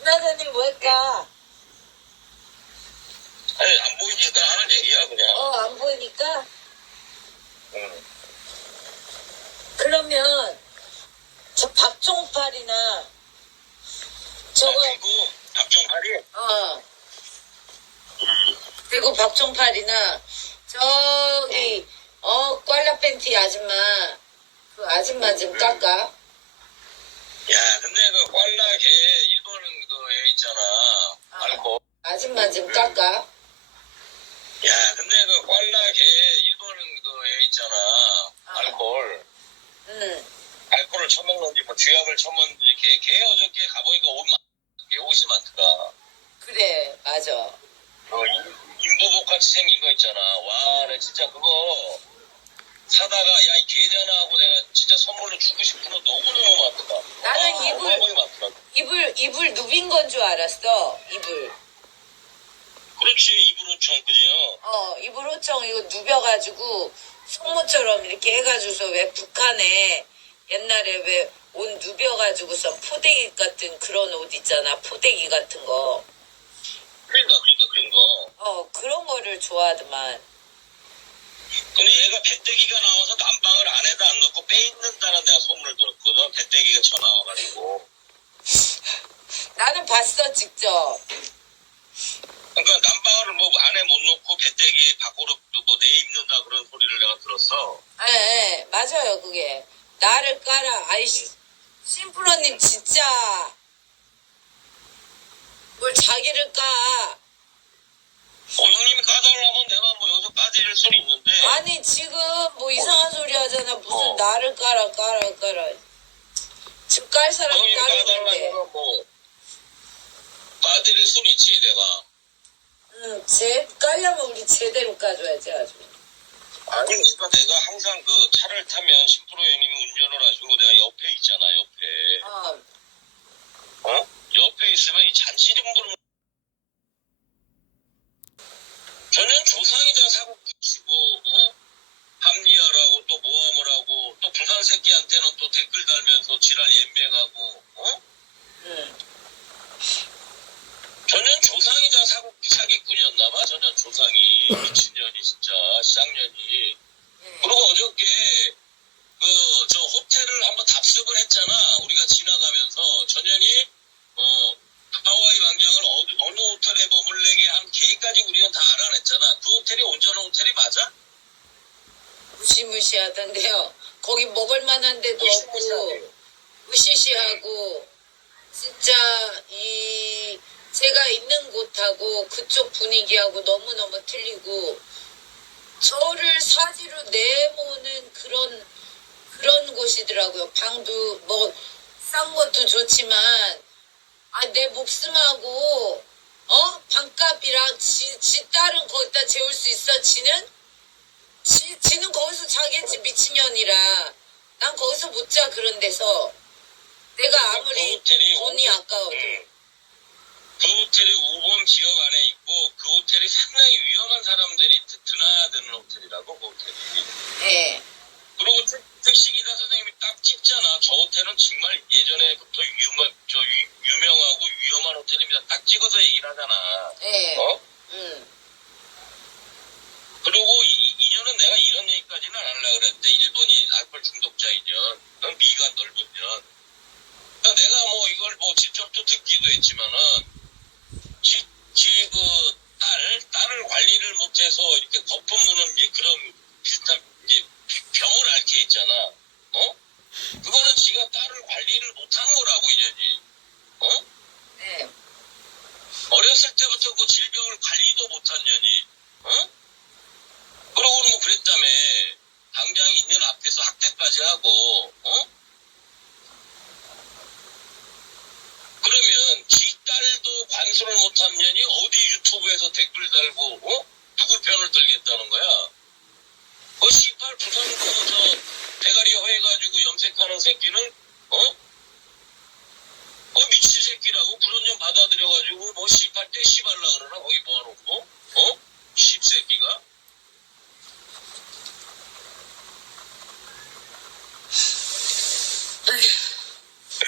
나자님 뭘까? 아니 안 보이니까 하는 얘기야 그냥. 어, 안 보이니까? 응. 그러면 저 박종팔이나 저거, 아, 그리고 박정팔이 어. 그리고 박종팔이나 저기, 어, 꽐라 팬티 아줌마, 그 아줌마 좀 깎아. 야 근데 그 꽐라 걔 일본 그애 있잖아 아. 알코. 아줌마 좀 깎아. 야 근데 그 꽐라 걔 일본 그애 있잖아 아. 알코올. 응. 알코올을 처먹는지 뭐 쥐약을 처먹는지 걔, 걔 어저께 가보니까 옷 마, 걔 옷이 많더라. 그래, 맞아. 어, 임- 임보복 같이 생긴 거 있잖아. 와, 나 진짜 그거 사다가 야 이 계좌나 하고 내가 진짜 선물로 주고 싶은 거 너무너무 많더라. 나는 와, 이불- 어마어마하게 많더라. 이불, 이불 누빈 건 줄 알았어, 이불. 그렇지 이불 옷청 그지요? 어, 이불 호청 이거 누벼가지고 속모처럼 이렇게 해가지고서 왜 북한에 옛날에 왜 옷 누벼가지고서 포대기 같은 그런 옷 있잖아. 포대기 같은 거. 그러니까 그러니까 그런 거. 어, 그런 거를 좋아하더만. 근데 얘가 배때기가 나와서 난방을 안에다 안 넣고 빼 있는다는 내가 소문을 들었거든. 배때기가 쳐 나와가지고. 나는 봤어, 직접. 그러니까 난방을 뭐 안에 못 넣고 배때기 밖으로 뭐 내입는다 그런 소리를 내가 들었어. 예, 예, 맞아요, 그게. 나를 깔아. 아이씨, 심플러님 진짜. 뭘 자기를 까. 어, 형님이 까달라면 내가 뭐 여기서 까드릴 수는 있는데. 아니 지금 뭐 이상한 소리 하잖아 무슨 어. 나를 깔아 깔아 깔아 지금 깔 사람 형님이 까는데 까달라면 뭐, 까드릴 수는 있지, 내가. 응 제 깔려면 우리 제대로 까줘야지 아주 아니, 그러니까 내가 항상 그 차를 타면 심프로 형님이 운전을 하시고 내가 옆에 있잖아, 옆에. 어 어? 옆에 있으면 이 잔치림부를 저는 조상이자 사고 붙이고 어? 합리화라고 또 모함을 하고 또 부산 새끼한테는 또 댓글 달면서 지랄 연맹하고 어? 응. 저는 조상이자 사고 사기꾼이었나봐 저는 조상이 미친년이 진짜 쌍년이 예. 그리고 어저께 그 저 호텔을 한번 답습을 했잖아. 우리가 지나가면서 전현이 어 하와이 왕장을 어느, 어느 호텔에 머물래게 한 계획까지 우리는 다 알아냈잖아. 그 호텔이 온전한 호텔이 맞아? 무시무시하던데요 거기 먹을 만한 데도 없고. 으시시하고 진짜 이 제가 있는 곳하고 그쪽 분위기하고 너무너무 틀리고 저를 사지로 내모는 그런 그런 곳이더라고요. 방도 뭐 싼 것도 좋지만 아 내 목숨하고 어? 방값이랑 지, 지 딸은 거기다 재울 수 있어 지는? 지, 지는 거기서 자겠지 미친년이라. 난 거기서 못 자 그런 데서. 내가 아무리 돈이 아까워도. 응. 그 호텔이 우범 지역 안에 있고 그 호텔이 상당히 위험한 사람들이 드- 드나드는 호텔이라고 그 호텔이. 예. 그리고 택- 택시 기사 선생님이 딱 찍잖아. 저 호텔은 정말 예전에부터 유명, 저 유, 유명하고 위험한 호텔입니다. 딱 찍어서 얘기를 하잖아. 예. 어? 음. 그리고 이, 이년은 내가 이런 얘기까지는 안 하려고 그랬는데 일본이 알코올 중독자 이년, 넌 미간 넓은 년. 그러니까 내가 뭐 이걸 뭐 직접 또 듣기도 했지만은 지, 지, 그, 딸, 딸을 관리를 못해서 이렇게 거품 무는 이제 그런 비슷한 이제 병을 앓게 했잖아. 어? 그거는 지가 딸을 관리를 못한 거라고 이년이. 어? 예. 어렸을 때부터 그 질병을 관리도 못한 년이, 어? 그러고는 뭐 그랬다며. 당장 있는 앞에서 학대까지 하고, 어? 그러면 지 딸도 관수를 못한 년이 어디 유튜브에서 댓글 달고, 어? 누구 편을 들겠다는 거야? 그 씨팔 부산 그, 저, 대가리 허해가지고 염색하는 새끼는, 어? 어, 미친 새끼라고 그런 년 받아들여가지고 뭐 씨발 때 씨발라 그러나 거기 모아놓고 어? 씹새끼가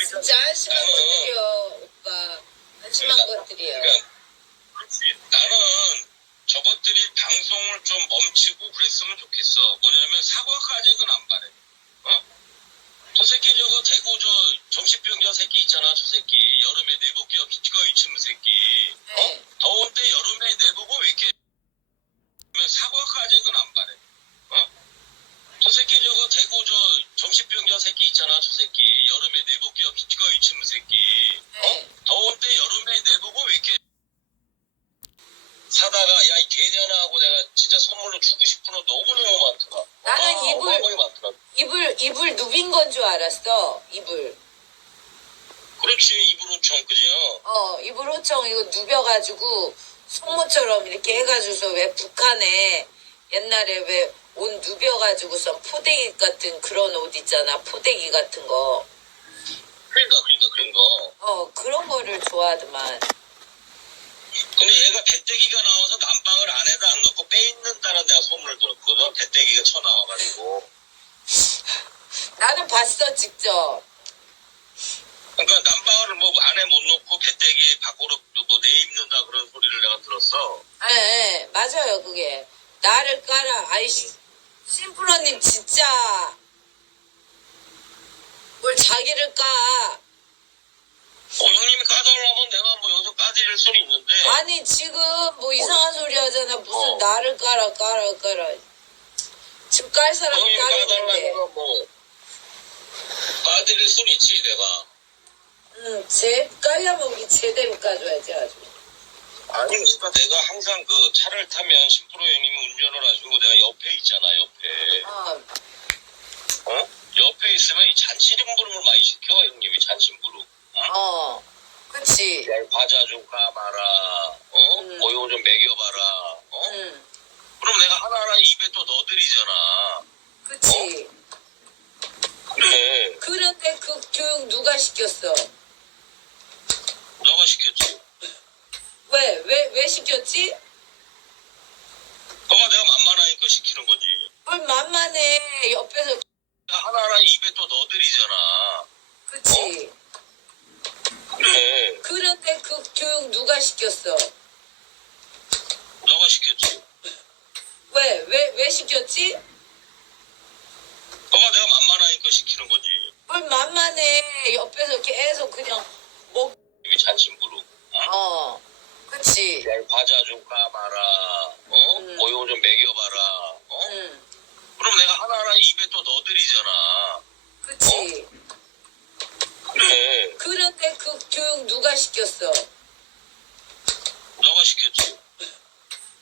진짜 한심한 어. 것들이요 오빠. 나 한심한 것들이에요. 그러니까 그렇지. 나는 저것들이 방송을 좀 멈추고 그랬으면 좋겠어. 뭐냐면 사과까지는 안 바래. 어? 저 새끼 저거 대구 저 정신병자 새끼 있잖아. 저 새끼 여름에 내복 껴 기가 이치는 새끼. 어? 네. 더운데 여름에 내보고 왜 이렇게 사과까지는 안 바래. 어? 저 새끼 저거 대구 저 정신병자 새끼 있잖아. 저 새끼 여름에 내복 껴 기가 이치는 새끼. 어? 네. 더운데 여름에 내보고 왜 이렇게 사다가 야 이 개년아 진짜 선물로 주고 싶은 옷 너무너무 많더라. 나는 아, 이불- 어마어마하게 많더라. 이불 이불 누빈 건 줄 알았어. 이불. 그렇지 이불 옷청 그죠? 어 이불 호청 이거 누벼가지고 속모처럼 이렇게 해가지고서 왜 북한에 옛날에 왜 옷 누벼가지고서 포대기 같은 그런 옷 있잖아. 포대기 같은 거. 그러니까 그러니까 그런 거. 어 그런 거를 좋아하더만. 근데 얘가 배때기가 나와서 난방을 안에다 안 넣고 빼있는다는 내가 소문을 들었거든. 배때기가 쳐 나와가지고. 나는 봤어 직접. 그러니까 난방을 뭐 안에 못 넣고 배때기 밖으로 뭐 내입는다 그런 소리를 내가 들었어. 예, 예, 맞아요 그게. 나를 깔아. 아이씨 심플러님 진짜 뭘 자기를 까. 어 형님이 까달라면 내가 뭐 여기서 까드릴 수는 있는데. 아니 지금 뭐 이상한 소리 하잖아. 무슨 어. 나를 깔아 깔아 깔아. 지금 깔 사람 형님이 따로 있는데. 까달라면 뭐 까드릴 수는 있지 내가. 응, 제 깔려면 우리 제대로 까줘야지 아주. 아니 그러니까 내가 항상 그 차를 타면 심프로 형님이 운전을 하시고 내가 옆에 있잖아 옆에. 어, 어? 옆에 있으면 이 잔심부름을 많이 시켜 형님이 잔심부름. 응? 어, 그치. 야, 과자 좀 까봐라. 어? 음. 모유 좀 먹여봐라. 어? 응, 그럼 내가 하나하나 입에 또 넣어드리잖아. 그치. 그래. 그런데 그 교육 누가 시켰어? 너가 시켰지. 왜, 왜, 왜 시켰지? 너가 내가 만만하니까 시키는 거지. 뭘 만만해. 옆에서, 하나하나 입에 또 넣어드리잖아. 그치. 그래. 그런데 그 교육 누가 시켰어? 너가 시켰지. 왜, 왜, 왜 시켰지? 너가 내가 만만하니까 시키는 거지. 뭘 만만해. 옆에서 계속 그냥 먹, 입이 잔심부름. 응? 어, 그치. 야, 과자 좀 까봐라. 어? 음. 모유 좀 먹여봐라. 어? 응, 그럼 내가 하나하나 입에 또 넣어드리잖아. 그치. 그래. 그런데 그 교육 누가 시켰어? 너가 시켰지.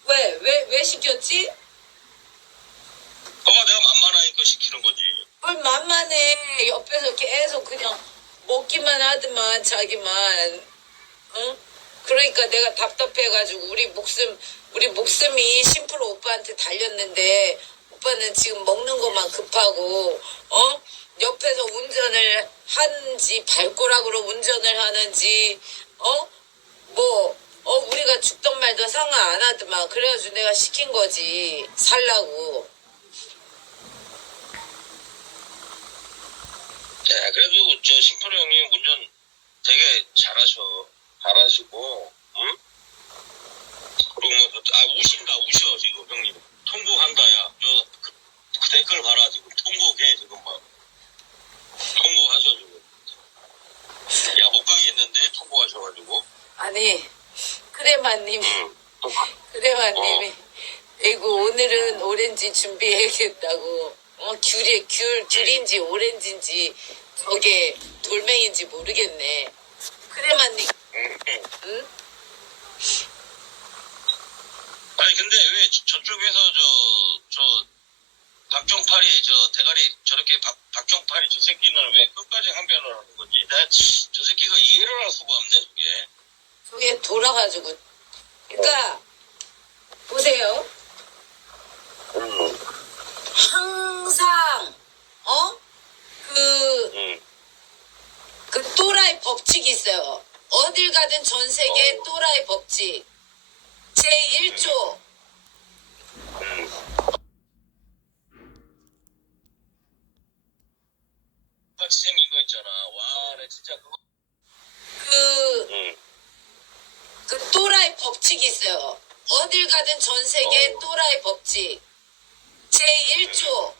왜, 왜, 왜 시켰지? 너가 내가 만만하니까 시키는 거지. 뭘 만만해. 옆에서 계속 그냥 먹기만 하더만, 자기만. 응? 그러니까 내가 답답해가지고 우리 목숨, 우리 목숨이 심플로 오빠한테 달렸는데, 오빠는 지금 먹는 것만 급하고, 어? 옆에서 운전을 하는지, 발꼬락으로 운전을 하는지, 어? 뭐, 어, 우리가 죽던 말도 상관 안 하더만. 그래가지고 내가 시킨 거지. 살라고. 야, 저 심프로 형님 운전 되게 잘하셔. 잘하시고, 응? 그리고 뭐, 아, 우신다, 우셔, 지금 형님. 통곡한다, 야. 저, 그, 그 댓글 봐라, 지금. 통곡해, 지금 막. 통곡하셔, 지금. 야, 못 가겠는데, 통곡하셔가지고. 아니, 크레마님이, 응. 크레마님이, 이거 오늘은 오렌지 준비해야겠다고. 어, 귤이, 귤, 귤인지 오렌지인지, 저게 돌멩인지 모르겠네. 크레마님, 응, 응. 응? 아니, 근데 왜 저- 저쪽에서 저, 저, 박정팔이 저 대가리 저렇게 박, 박정팔이 저 새끼는 왜 끝까지 항변을 하는 건지 나저 새끼가 이해를 할 수가 없네 저게 저게 돌아가지고. 그러니까, 보세요. 응, 항상, 있어요. 어딜 가든 전 세계 어. 또라이 법칙. 제1조. 생긴 거 있잖아. 와, 나 진짜 그거. 그, 응. 그 또라이 법칙 있어요. 어딜 가든 전 세계 어. 또라이 법칙. 제1조.